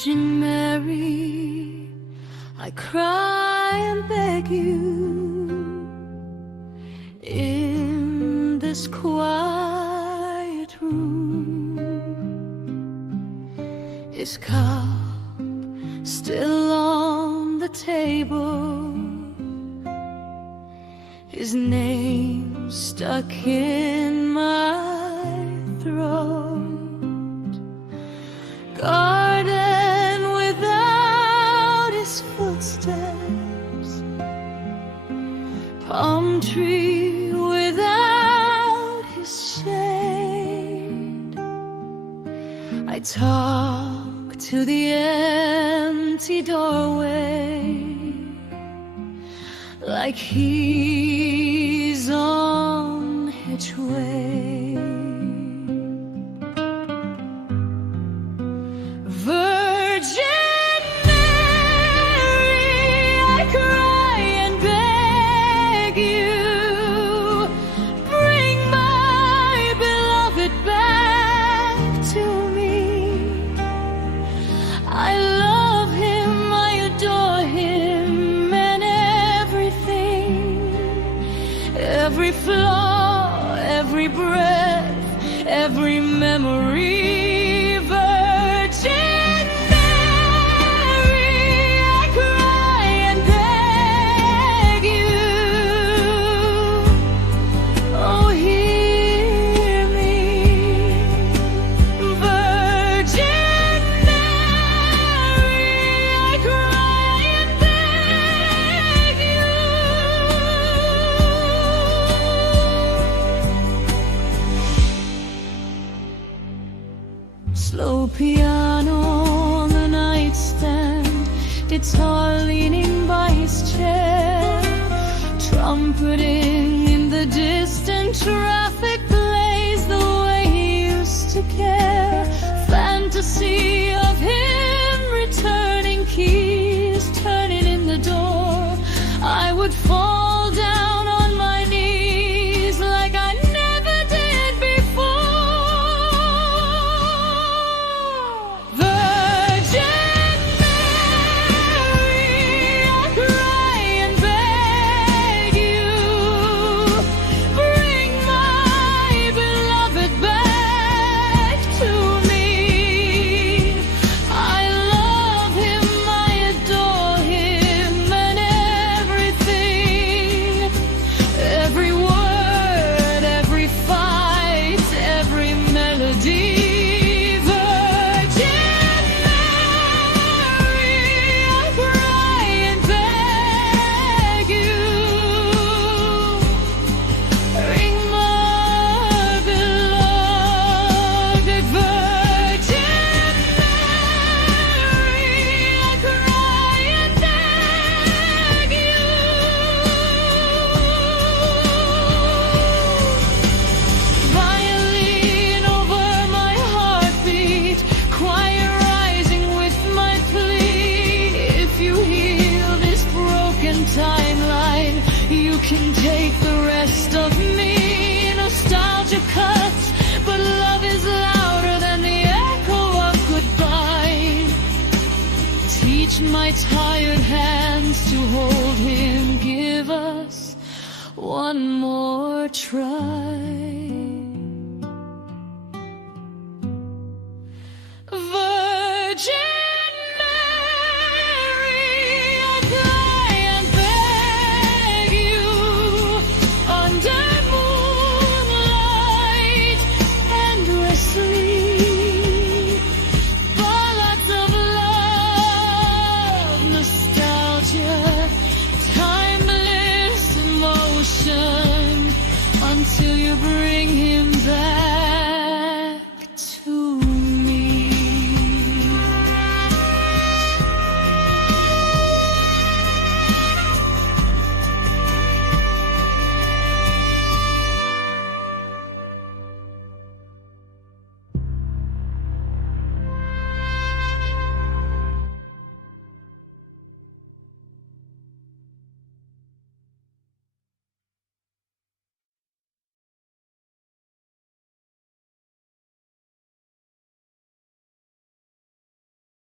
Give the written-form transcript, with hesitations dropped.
Virgin Mary, I cry and beg you, in this quiet room, his cup still on the table, his name stuck in my throat. Garden without his footsteps, palm tree without his shade. I talk to the empty doorway like he's on Hitchway. Virgin Mary, I cry and beg you, bring my beloved back to me. I love him, I adore him, and everything, every flaw, every breath, every memory. Slow piano on the nightstand, guitar leaning by his chair, trumpeting in the distant traffic plays the way he used to care. Fantasy of him returning, keys turning in the door. I would fall down on my knees like I never did before. Virgin Mary, I cry and beg you, bring my beloved back to me. I love him, I adore him, and everything, every word, every fight, every melody. Virgin Mary, I cry and beg you, bring my beloved. Virgin Mary, I cry and beg you. Violin over my heartbeat, choir rising with my plea. If you heal this broken timeline, you can take the rest of me. Nostalgia cuts, but love is louder than the echo of goodbye. Teach my tired hands to hold him. Give us one more try.